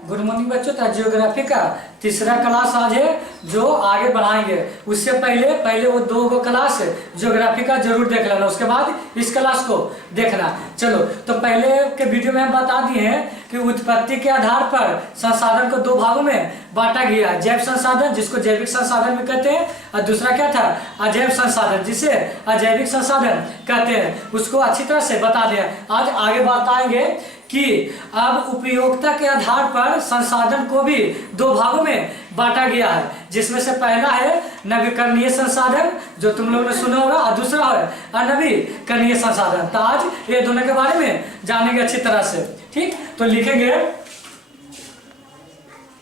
Good morning बच्चों। तो geography का तीसरा क्लास आज है जो आगे बढ़ाएंगे। उससे पहले वो दो क्लास ज्योग्राफी का जरूर देख लेना, उसके बाद इस क्लास को देखना। चलो, तो पहले के वीडियो में हम बता दिए हैं कि उत्पत्ति के आधार पर संसाधन को दो भागों में बांटा गया है। जैव संसाधन, जिसको जैविक संसाधन भी कहते हैं, और दूसरा क्या था, अजैव संसाधन, जिसे अजैविक संसाधन कहते हैं। उसको अच्छी तरह से बता दिया। आज आगे बताएंगे कि अब उपयोगिता के आधार पर संसाधन को भी दो भागों में बांटा गया है, जिसमें से पहला है नवीकरणीय संसाधन, जो तुम लोगों ने सुना होगा, और दूसरा है अनवीकरणीय संसाधन। तो आज ये दोनों के बारे में जानेंगे अच्छी तरह से। ठीक, तो लिखेंगे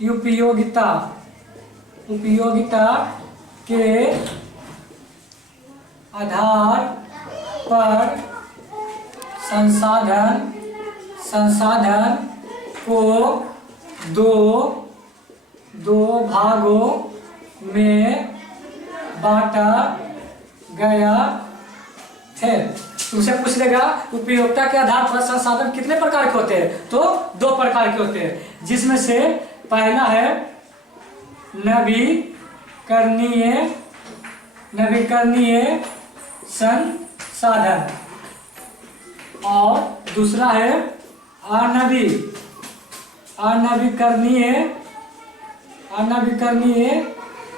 उपयोगिता के आधार पर संसाधन को दो भागों में बांटा गया थे। तुमसे पूछ लेगा उपयोगिता के आधार पर संसाधन कितने प्रकार के होते हैं, तो दो प्रकार के होते हैं, जिसमें से पहला है नवीकरणीय संसाधन और दूसरा है अनवीकरणीय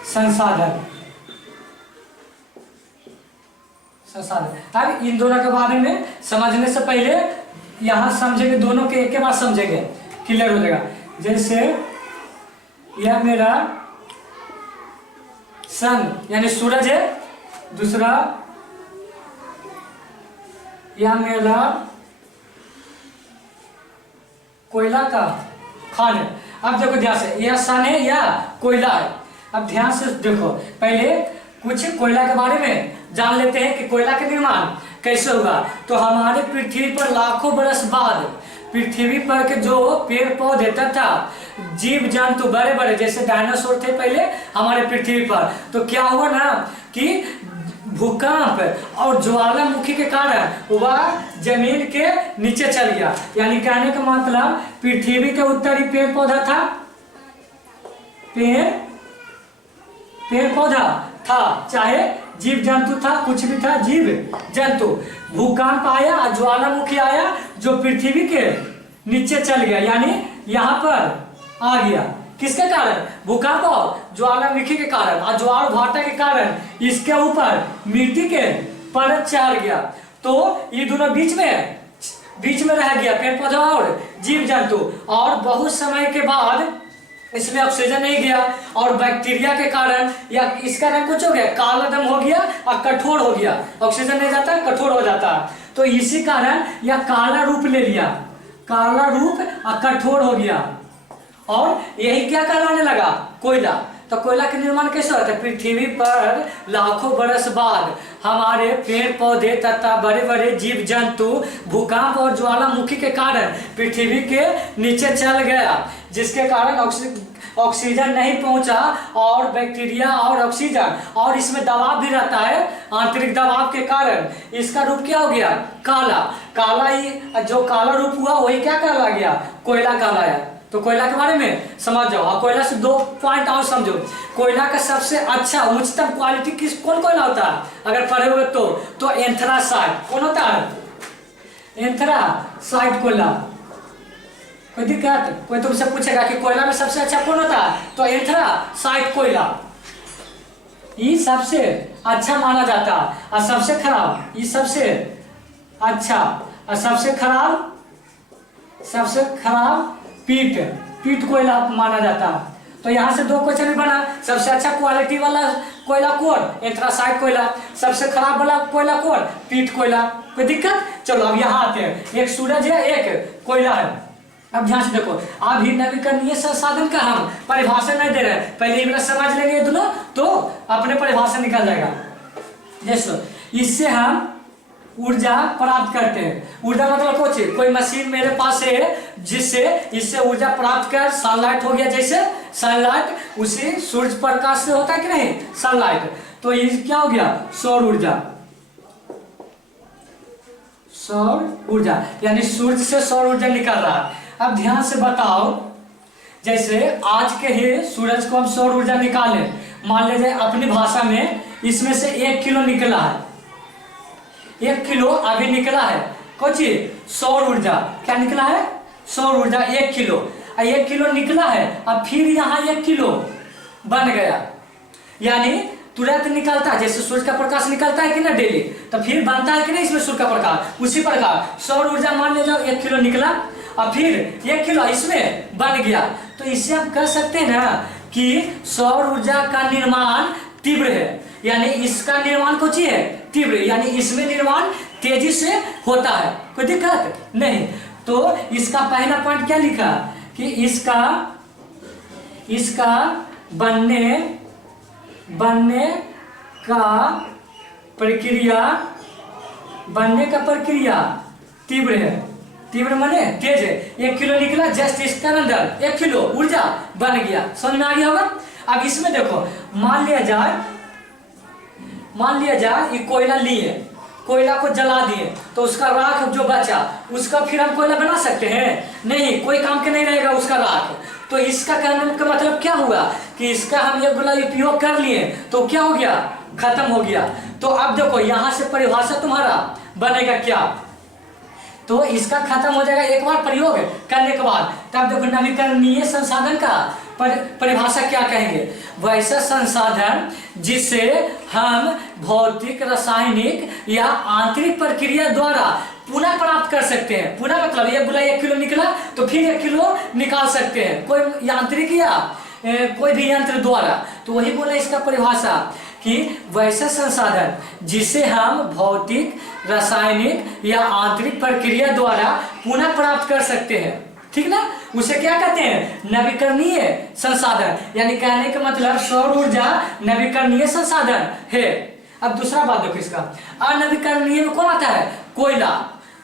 संसाधन। अब इन दोनों के बारे में समझने से पहले यहाँ समझेंगे, दोनों के एक के बाद समझेंगे, क्लियर हो जाएगा। जैसे यह मेरा सन यानी सूरज है, दूसरा यह मेरा कोयला का खान है। अब देखो ध्यान से, यह सन है या कोयला है। अब ध्यान से देखो, पहले कुछ कोयला के बारे में जान लेते हैं कि कोयला का निर्माण कैसे होगा। तो हमारे पृथ्वी पर लाखों बरस बाद पृथ्वी पर के जो पेड़ पौधे तथा जीव जंतु बड़े बड़े जैसे डायनासोर थे पहले हमारे पृथ्वी पर, तो क्या हुआ ना कि भूकंप और ज्वालामुखी के कारण वह जमीन के नीचे चल गया। यानी कहने का मतलब पृथ्वी के उत्तरी पेड़ पौधा था, पेड़ पौधा था, चाहे जीव जंतु था, कुछ भी था, जीव जंतु। भूकंप आया, ज्वालामुखी आया जो पृथ्वी के नीचे चल गया, यानी यहाँ पर आ गया। किसके कारण? भूकंप और ज्वालामुखी के कारण, और ज्वार भाटा के कारण इसके ऊपर मिट्टी के परत चढ़ गया। तो ये दोनों बीच में रह गया, पेड़ पौधा और जीव जंतु। और बहुत समय के बाद इसमें ऑक्सीजन नहीं गया और बैक्टीरिया के कारण या इसका रंग कुछ हो गया, काला दम हो गया और कठोर हो गया। ऑक्सीजन नहीं जाता, कठोर हो जाता। तो इसी कारण यह काला रूप ले लिया, काला रूप और कठोर हो गया, और यही क्या कहलाने लगा, कोयला। तो कोयला का निर्माण कैसे होता है? पृथ्वी पर लाखों बरस बाद हमारे पेड़ पौधे तथा बड़े बड़े जीव जंतु भूकंप और ज्वालामुखी के कारण पृथ्वी के नीचे चल गया, जिसके कारण ऑक्सीजन नहीं पहुंचा और बैक्टीरिया और ऑक्सीजन, और इसमें दबाव भी रहता है, आंतरिक दबाव के कारण इसका रूप क्या हो गया, काला ही जो काला रूप हुआ वही क्या कहला गया, कोयला कहलाया। तो कोयला के बारे में समझ जाओ। और कोयला से दो पॉइंट और समझो। कोयला का सबसे अच्छा उच्चतम क्वालिटी कौन कोयला होता है अगर पढ़े हुए तो एंथ्रासाइट। कौन होता है? एंथ्रासाइट कोयला। कोई दिक्कत? कोई तुमसे पूछेगा कि कोयला में सबसे अच्छा कौन होता है, तो एंथ्रासाइट कोयला ये सबसे अच्छा माना जाता है। और सबसे खराब, ये सबसे अच्छा, और सबसे खराब पीट कोयला माना जाता है। तो यहाँ से दो क्वेश्चन बना। सबसे अच्छा क्वालिटी वाला कोयला कौन? एंथ्रासाइट कोयला। सबसे खराब वाला कोयला कौन? पीट कोयला। कोई दिक्कत? चलो अब यहाँ आते हैं। एक सूरज है, एक कोयला है। अब ध्यान से देखो, अभी नवीकरणीय संसाधन का हम परिभाषा नहीं दे रहे हैं, पहले एक बार समझ लेंगे दोनों तो अपने परिभाषा निकल जाएगा। जैसे इससे हम ऊर्जा प्राप्त करते हैं। ऊर्जा मतलब कुछ, कोई मशीन मेरे पास है जिससे इससे ऊर्जा प्राप्त कर, सनलाइट हो गया, जैसे सनलाइट उसी सूर्य प्रकाश से होता है कि नहीं, सनलाइट। तो ये क्या हो गया, सौर ऊर्जा। सौर ऊर्जा यानी सूर्य से सौर ऊर्जा निकल रहा है। अब ध्यान से बताओ जैसे आज के ही सूरज को हम सौर ऊर्जा निकालें, मान लीजिए अपनी भाषा में इसमें से 1 किलो निकला है, 1 किलो अभी निकला है, कुछ सौर ऊर्जा क्या निकला है, सौर ऊर्जा 1 किलो, 1 किलो निकला है। अब फिर यहाँ 1 किलो बन गया, यानी तुरंत निकलता है, जैसे सूर्य का प्रकाश निकलता है कि ना डेली, तो फिर बनता है कि नहीं इसमें सूर्य का प्रकाश, उसी प्रकार सौर ऊर्जा मान ले जाओ 1 किलो निकला, और फिर 1 किलो इसमें बन गया। तो इससे आप कह सकते हैं ना कि सौर ऊर्जा का निर्माण तीव्र है, यानी इसका निर्माण कुछ है तीव्र, यानी इसमें निर्माण तेजी से होता है, कोई दिक्कत नहीं। तो इसका पहला पॉइंट क्या लिखा कि इसका बनने का प्रक्रिया तीव्र है, तीव्र माने तेज है। 1 किलो निकला, जस्ट इसका अंदर 1 किलो ऊर्जा बन गया, समझ में आ गया होगा। अब इसमें देखो, मान लिया जाए ये कोयला लिए, कोयला को जला दिए, तो उसका राख जो बचा उसका फिर हम कोयला बना सकते हैं? नहीं, कोई काम के नहीं रहेगा उसका राख। तो इसका कहने का मतलब क्या हुआ कि इसका हम ये गोला उपयोग कर लिए तो क्या हो गया, खत्म हो गया। तो अब देखो यहाँ से परिभाषा तुम्हारा बनेगा क्या, तो इसका खत्म हो जाएगा एक बार प्रयोग करने के बाद। तब देखो नवीकरणीय संसाधन का परिभाषा क्या कहेंगे, वैसा संसाधन जिसे हम भौतिक, रासायनिक या आंतरिक प्रक्रिया द्वारा पुनः प्राप्त कर सकते हैं। पुनः मतलब ये बोला 1 किलो निकला तो फिर 1 किलो निकाल सकते हैं, कोई यांत्रिक या कोई भी यंत्र द्वारा। तो वही बोला इसका परिभाषा कि वैसा संसाधन जिसे हम भौतिक, रासायनिक या आंतरिक प्रक्रिया द्वारा पुनः प्राप्त कर सकते हैं, ठीक ना, उसे क्या कहते हैं, नवीकरणीय संसाधन। यानी कहने का मतलब सौर ऊर्जा नवीकरणीय संसाधन है। अब दूसरा बात देखो, इसका अनवीकरणीय में कौन आता है, कोयला।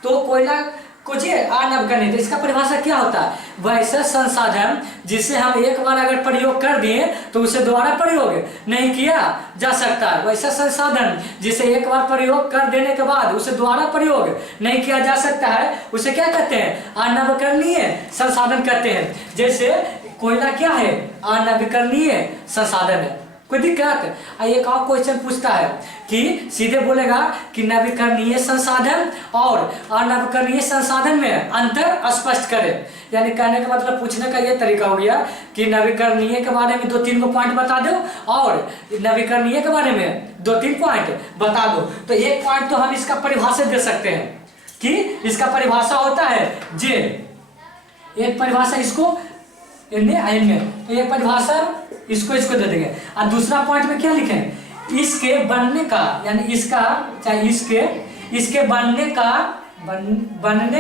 तो कोयला कुछ अनवीकरणीय, तो इसका परिभाषा क्या होता है, वैसा संसाधन जिसे हम एक बार अगर प्रयोग कर दें तो उसे दोबारा प्रयोग नहीं किया जा सकता है। वैसा संसाधन जिसे एक बार प्रयोग कर देने के बाद उसे दोबारा प्रयोग नहीं किया जा सकता है, उसे क्या कहते हैं, अनवीकरणीय संसाधन कहते हैं। जैसे कोयला क्या है, अनवीकरणीय संसाधन है, कोई दिक्कत। एक और क्वेश्चन पूछता है कि सीधे बोलेगा कि नवीकरणीय संसाधन और अनवीकरणीय संसाधन में अंतर स्पष्ट करें। यानी कहने का मतलब पूछने का ये तरीका हो गया कि नवीकरणीय के बारे में 2-3 पॉइंट बता दो और नवीकरणीय के बारे में 2-3 पॉइंट बता दो। तो एक पॉइंट तो हम इसका परिभाषा दे सकते हैं कि इसका परिभाषा होता है जे, एक परिभाषा इसको तो एक परिभाषा इसको दे देंगे। और दूसरा पॉइंट में क्या लिखें, इसके बनने का, यानी इसका चाहे इसके बनने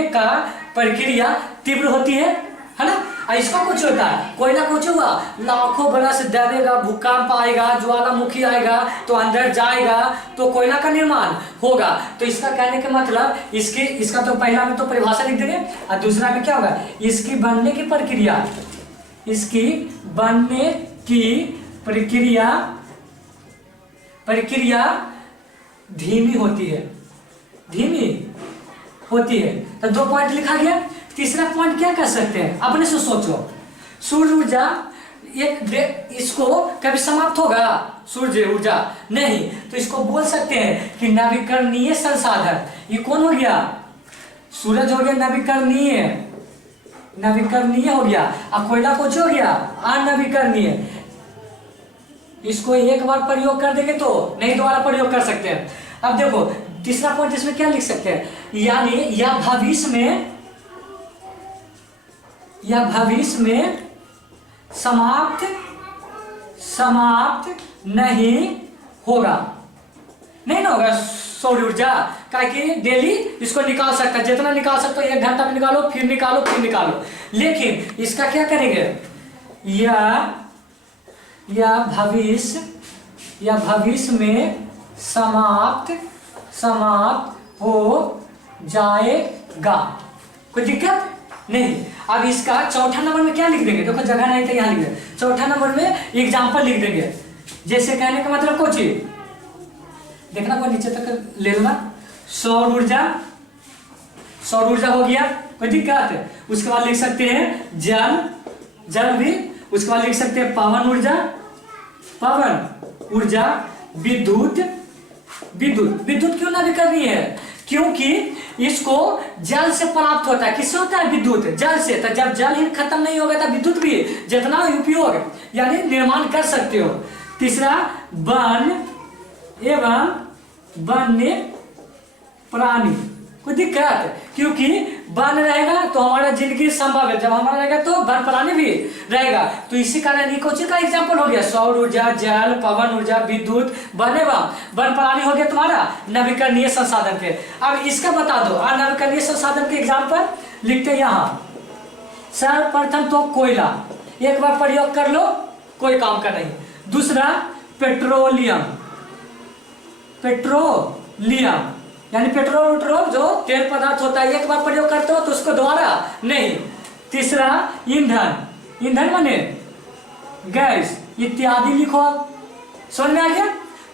का प्रक्रिया तीव्र होती है ना। और इसका कुछ होता है, कोयला कुछ हुआ लाखों बरस दबेगा, भूकंप आएगा, ज्वालामुखी आएगा तो अंदर जाएगा तो कोयला का निर्माण होगा। तो इसका कहने का मतलब इसका तो पहला में तो परिभाषा लिख देंगे और दूसरा में क्या होगा, इसकी बनने की प्रक्रिया, इसकी बनने की प्रक्रिया धीमी होती है। तो 2 पॉइंट लिखा गया। तीसरा पॉइंट क्या कर सकते हैं, अपने से सोचो, सूर्य ऊर्जा इसको कभी समाप्त होगा, सूर्य ऊर्जा नहीं, तो इसको बोल सकते हैं कि नवीकरणीय संसाधन। ये कौन हो गया, सूरज हो गया नवीकरणीय हो गया, और कोयला कुछ हो गया अनवीकरणीय। इसको एक बार प्रयोग कर देंगे तो नहीं दोबारा प्रयोग कर सकते हैं। अब देखो तीसरा पॉइंट इसमें क्या लिख सकते हैं, यानी या भविष्य में समाप्त नहीं होगा सौर ऊर्जा, कि डेली इसको निकाल सकता है, जितना निकाल सकते हो 1 घंटा में निकालो, फिर निकालो। लेकिन इसका क्या करेंगे, या भविष्य में समाप्त हो जाएगा, कोई दिक्कत नहीं। अब इसका चौथा नंबर में क्या लिख देंगे, देखो जगह नहीं तो यहाँ लिख देंगे, चौथा नंबर में एग्जाम्पल लिख देंगे। जैसे कहने का मतलब कुछ देखना, कोई नीचे तक ले लेना, सौर ऊर्जा हो गया, कोई दिक्कत। उसके बाद लिख सकते हैं जल जल भी, उसके बाद लिख सकते हैं पवन ऊर्जा, पवन ऊर्जा, विद्युत, विद्युत, विद्युत क्यों नवीकरणीय है? क्योंकि इसको जल से प्राप्त होता है। किससे होता है? विद्युत, जल से। तो जब जल ही खत्म नहीं होगा तो विद्युत भी जितना उपयोग यानी निर्माण कर सकते हो। तीसरा, वन एवं वन्य प्राणी। कोई दिक्कत? क्योंकि वन रहेगा तो हमारा जिंदगी संभव है, जब हमारा रहेगा तो वन प्राणी भी रहेगा। तो इसी कारण कौन का एग्जाम्पल हो गया? सौर ऊर्जा, जल, पवन ऊर्जा, विद्युत, वन एवं वन प्राणी हो गया तुम्हारा नवीकरणीय संसाधन के। अब इसका बता दो, नवीकरणीय संसाधन के एग्जाम्पल लिखते हैं यहाँ। सर्वप्रथम तो कोयला, एक बार प्रयोग कर लो कोई काम का नहीं। दूसरा, पेट्रोलियम, पेट्रोलियम यानी पेट्रोल जो तेल पदार्थ होता है, एक बार प्रयोग करते हो तो उसको दोबारा नहीं। तीसरा, ईंधन, ईंधन माने गैस इत्यादि लिखो। समझ में आ गया?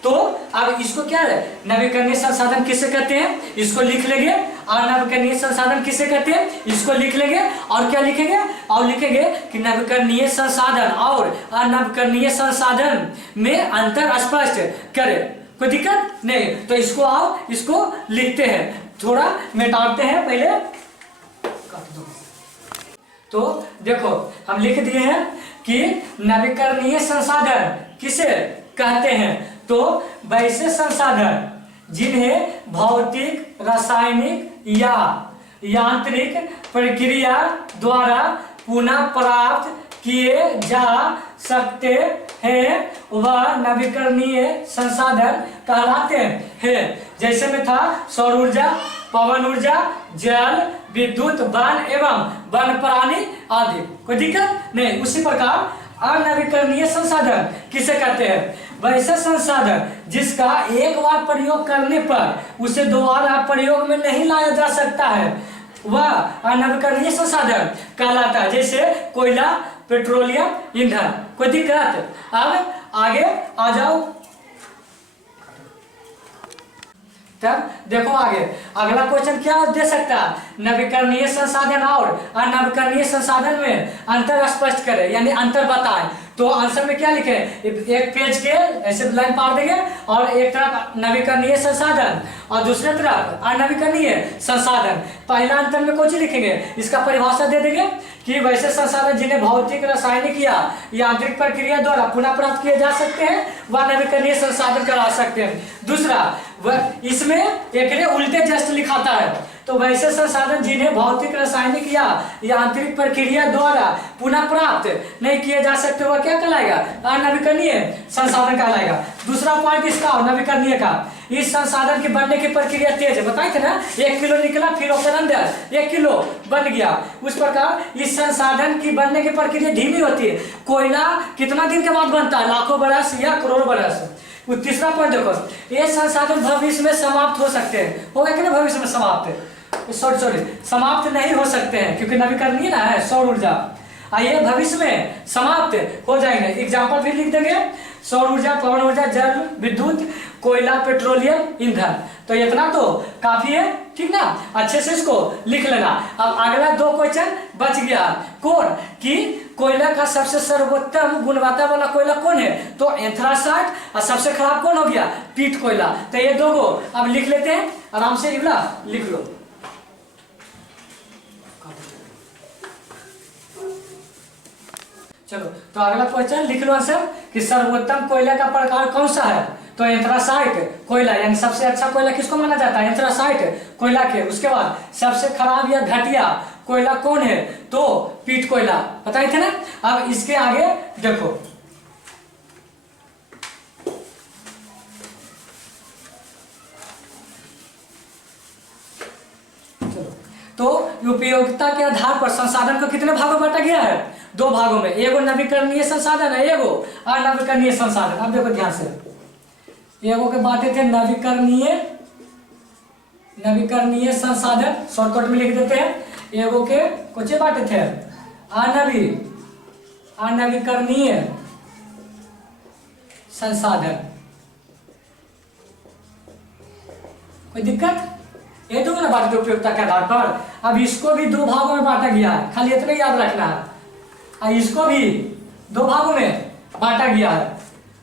तो अब इसको क्या है, नवीकरणीय संसाधन किसे कहते हैं, इसको लिख लेंगे। और नवीकरणीय संसाधन किसे कहते हैं, इसको लिख लेंगे। और क्या लिखेंगे? और लिखेंगे कि नवीकरणीय संसाधन और अनवीकरणीय संसाधन में अंतर स्पष्ट करे। कोई दिक्कत नहीं? तो इसको आओ, इसको लिखते हैं, थोड़ा मिटाते हैं पहले। तो देखो हम लिख दिए हैं कि नवीकरणीय संसाधन किसे कहते हैं। तो वैसे संसाधन जिन्हें भौतिक, रासायनिक या यांत्रिक प्रक्रिया द्वारा पुनः प्राप्त किए जा सकते हैं वह नवीकरणीय संसाधन कहलाते हैं। जैसे में था सौर ऊर्जा, पवन ऊर्जा, जल, विद्युत, वन एवं वन प्राणी आदि। कोई दिक्कत नहीं? उसी प्रकार अनवीकरणीय संसाधन किसे कहते हैं? वैसे संसाधन जिसका एक बार प्रयोग करने पर उसे दोबारा प्रयोग में नहीं लाया जा सकता है वह अनवीकरणीय संसाधन कहलाता है। जैसे कोयला, पेट्रोलियम, ईंधन। कोई दिक्कत? अब आगे आ जाओ। तब देखो आगे अगला क्वेश्चन क्या दे सकता है, नवीकरणीय संसाधन और अनवीकरणीय संसाधन में अंतर स्पष्ट करे यानी अंतर बताए। तो आंसर में क्या लिखे, एक पेज के ऐसे लाइन पार देंगे और एक तरफ नवीकरणीय संसाधन और दूसरे तरफ अनवीकरणीय संसाधन। पहला अंतर में कुछ लिखेंगे, इसका परिभाषा दे देंगे कि वैसे संसाधन जिन्हें भौतिक, रासायनिक या यांत्रिक प्रक्रिया द्वारा पुनः प्राप्त किए जा सकते हैं वह नवीकरणीय संसाधन करा सकते हैं। दूसरा, वह इसमें एक उल्टे जस्ट लिखाता है। तो वैसे संसाधन जिन्हें भौतिक, रासायनिक या यांत्रिक प्रक्रिया द्वारा पुनः प्राप्त नहीं किए जा सकते वह क्या कहलाएगा, अनवीकरणीय संसाधन कहलाएगा। दूसरा पॉइंट इसका नवीकरणीय का, इस संसाधन के बनने की प्रक्रिया तेज है। बताए थे ना, 1 किलो निकला फिर उसके अंदर 1 किलो बन गया। उस प्रकार इस संसाधन की बनने की प्रक्रिया धीमी होती है। कोयला कितना दिन के बाद बनता है, लाखों बरस या करोड़ बरस। तीसरा पॉइंट देखो, ये संसाधन भविष्य में समाप्त हो सकते हैं। होगा कि नहीं भविष्य में समाप्त? सॉरी समाप्त नहीं हो सकते हैं क्योंकि नवीकरणीय ना है सौर ऊर्जा। आइए भविष्य में समाप्त हो जाएंगे। एग्जाम्पल फिर लिख देंगे, सौर ऊर्जा, पवन ऊर्जा, जल, विद्युत, कोयला, पेट्रोलियम, ईंधन। तो इतना तो काफी है, ठीक ना? अच्छे से इसको लिख लेना। अब अगला 2 क्वेश्चन बच गया। कौन कि कोयला का सबसे सर्वोत्तम गुणवत्ता वाला कोयला कौन है? तो एंथ्रासाइट। और सबसे खराब कौन हो गया? पीट कोयला। तो ये 2 को अब लिख लेते हैं आराम से। इबला लिख लो। चलो तो अगला क्वेश्चन लिख लो आंसर कि सर्वोत्तम कोयला का प्रकार कौन सा है? तो एंथ्रासाइट कोयला यानी सबसे अच्छा कोयला किसको माना जाता है? एंथ्रासाइट कोयला के। उसके बाद सबसे खराब या घटिया कोयला कौन है? तो पीट कोयला। बताए थे ना। अब इसके आगे देखो, तो उपयोगिता के आधार पर संसाधन को कितने भागों में बांटा गया है? 2 भागों में। एगो नवीकरणीय संसाधन है, एगो अनवीकरणीय संसाधन। अब देखो ध्यान से, एगो के बांटे थे नवीकरणीय संसाधन, शॉर्टकट में लिख देते हैं। एगो के कुछ बांटे थे अनवीकरणीय संसाधन। कोई दिक्कत? ये तो ना बांटे उपयोगिता के आधार पर। अब इसको भी 2 भागों में बांटा गया है, खाली इतना याद रखना है। और इसको भी दो भागों में बांटा गया है।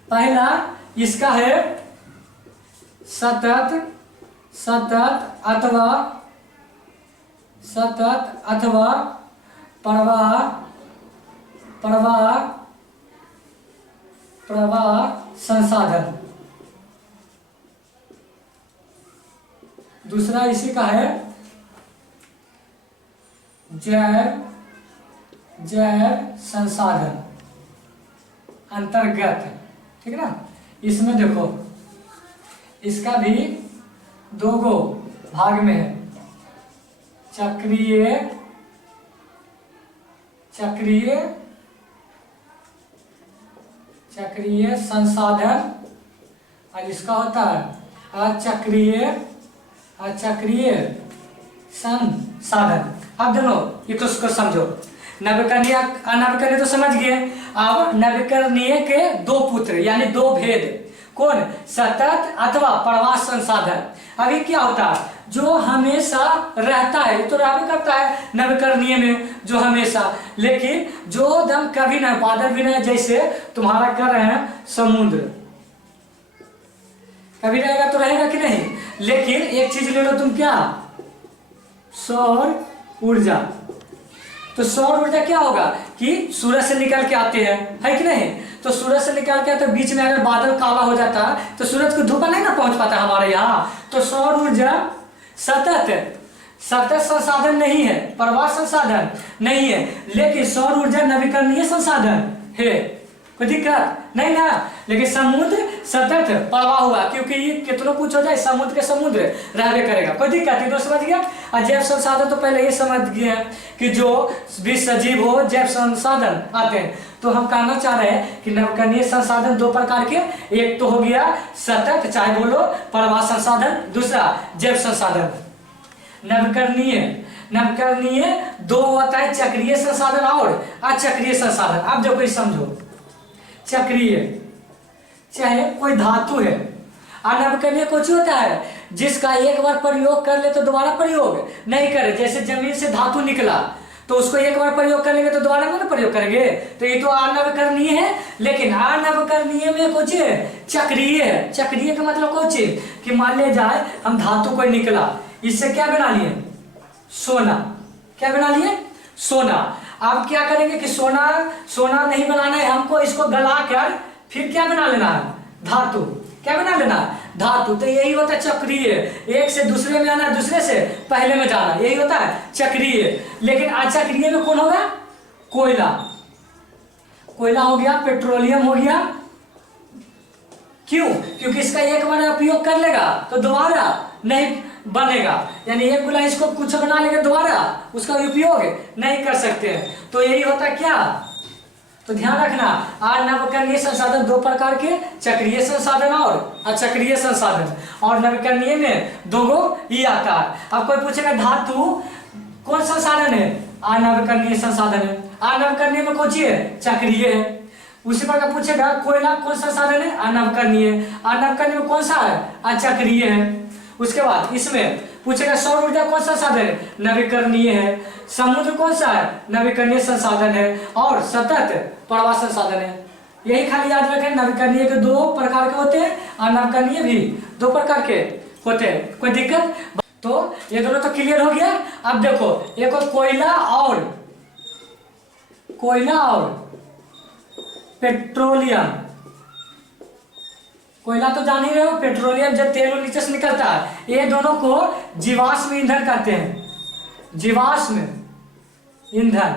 पहला इसका है सतत अथवा प्रवाह संसाधन। दूसरा इसी का है जैव संसाधन अंतर्गत, ठीक है ना। इसमें देखो इसका भी दो गो भाग में है, चक्रीय संसाधन और इसका होता है अचक्रीय संसाधन। अब दोनों ये तो उसको समझो, नवीकरणीय अनवीकरणीय तो समझ गए। अब नवीकरणीय के दो पुत्र यानी दो भेद, कौन? सतत अथवा प्रवाह संसाधन। अभी क्या होता है? जो हमेशा रहता है, ये तो रहता करता है नवीकरणीय में, जो हमेशा, लेकिन जो दम कभी न बादल भी नहीं, जैसे तुम्हारा कर रहे हैं समुद्र, कभी रहेगा तो रहेगा कि नहीं। लेकिन एक चीज ले लो तुम, क्या? सौर ऊर्जा। तो सौर ऊर्जा क्या होगा कि सूरज से निकल के आते हैं, है कि नहीं। तो सूरज से निकल के तो बीच में अगर बादल काला हो जाता है तो सूरज को धूप नहीं ना पहुंच पाता हमारे यहाँ। तो सौर ऊर्जा सतत संसाधन नहीं है, प्रवाह संसाधन नहीं है, लेकिन सौर ऊर्जा नवीकरणीय संसाधन है। कोई दिक्कत नहीं ना। लेकिन समुद्र सतत प्रवाह हुआ, क्योंकि ये कितनों कुछ हो जाए समुद्र के समुद्र रहने करेगा, कोई दिक्कत नहीं। तो समझ गया। और जैव संसाधन तो पहले ये समझ गए कि जो भी सजीव हो जैव संसाधन आते हैं। तो हम कहना चाह रहे हैं कि नवीकरणीय संसाधन दो प्रकार के, एक तो हो गया सतत, चाहे बोलो प्रवाह संसाधन, दूसरा जैव संसाधन। नवीकरणीय दो होता है, चक्रीय संसाधन और अचक्रीय संसाधन। अब देखो समझो, चक्रीय चाहे कोई धातु है, अनवीकरणीय कुछ होता है जिसका एक बार प्रयोग कर ले तो दोबारा प्रयोग नहीं करे। जैसे जमीन से धातु निकला तो उसको एक बार प्रयोग करेंगे तो दोबारा नहीं प्रयोग करेंगे, तो ये तो अनवीकरणीय है। लेकिन अनवीकरणीय में कुछ चक्रीय है। चक्रीय का मतलब कुछ कि मान ले जाए हम धातु कोई निकला, इससे क्या बना लिए? सोना। क्या बना लिए? सोना। अब क्या करेंगे कि सोना नहीं बनाना है हमको, इसको गला कर फिर क्या बना लेना है? धातु। क्या बना लेना? धातु। तो यही होता है चक्रीय, एक से दूसरे में आना, दूसरे से पहले में जाना, यही होता है चक्रीय। लेकिन अचक्रीय में कौन होगा? कोयला हो गया, पेट्रोलियम हो गया। क्यों? क्योंकि इसका एक बार उपयोग कर लेगा तो दोबारा नहीं बनेगा, यानी एक गुला इसको कुछ बना लेंगे दोबारा उसका उपयोग नहीं कर सकते हैं। तो यही होता है क्या? तो ध्यान रखना, नवीकरणीय संसाधन दो प्रकार के, चक्रीय संसाधन और अचक्रीय संसाधन। और नवीकरणीय में दो गो ही आता है। अब कोई पूछेगा धातु कौन संसाधन है? अनवीकरणीय संसाधन है। अनवीकरणीय में कौन सी है? चक्रीय है। उसी प्रकार पूछेगा कोयला कौन संसाधन है? अनवीकरणीय। अनवीकरणीय में कौन सा है? अचक्रीय है। उसके बाद इसमें पूछेगा सौर ऊर्जा कौन सा संसाधन है? नवीकरणीय है। समुद्र कौन सा है? नवीकरणीय संसाधन है। और सतत प्रवाह संसाधन है। यही खाली याद रखें, नवीकरणीय के दो प्रकार के होते हैं, अनवीकरणीय भी दो प्रकार के होते हैं। कोई दिक्कत? तो ये दोनों तो क्लियर हो गया। अब देखो एक कोयला और पेट्रोलियम। कोयला तो जान ही रहे हो, पेट्रोलियम जब तेल नीचे से निकलता है, ये दोनों को जीवाश्म ईंधन कहते हैं। जीवाश्म ईंधन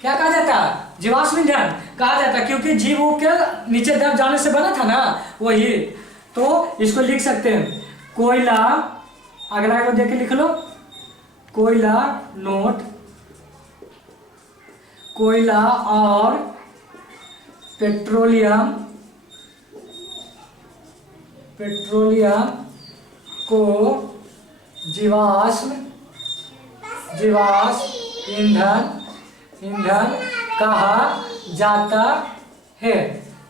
क्या कहा जाता है? जीवाश्म ईंधन कहा जाता है, क्योंकि जीव के नीचे दब जाने से बना था ना, वही। तो इसको लिख सकते हैं कोयला, अगला को देख के लिख लो, कोयला नोट, कोयला और पेट्रोलियम को जीवाश्म ईंधन कहा जाता है,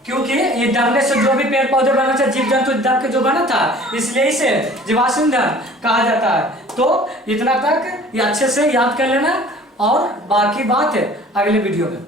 क्योंकि ये दबने से जो भी पेड़ पौधे बना था, जीव जंतु दब के जो बना था, इसलिए इसे जीवाश्म ईंधन कहा जाता है। तो इतना तक ये अच्छे से याद कर लेना और बाकी बात अगले वीडियो में।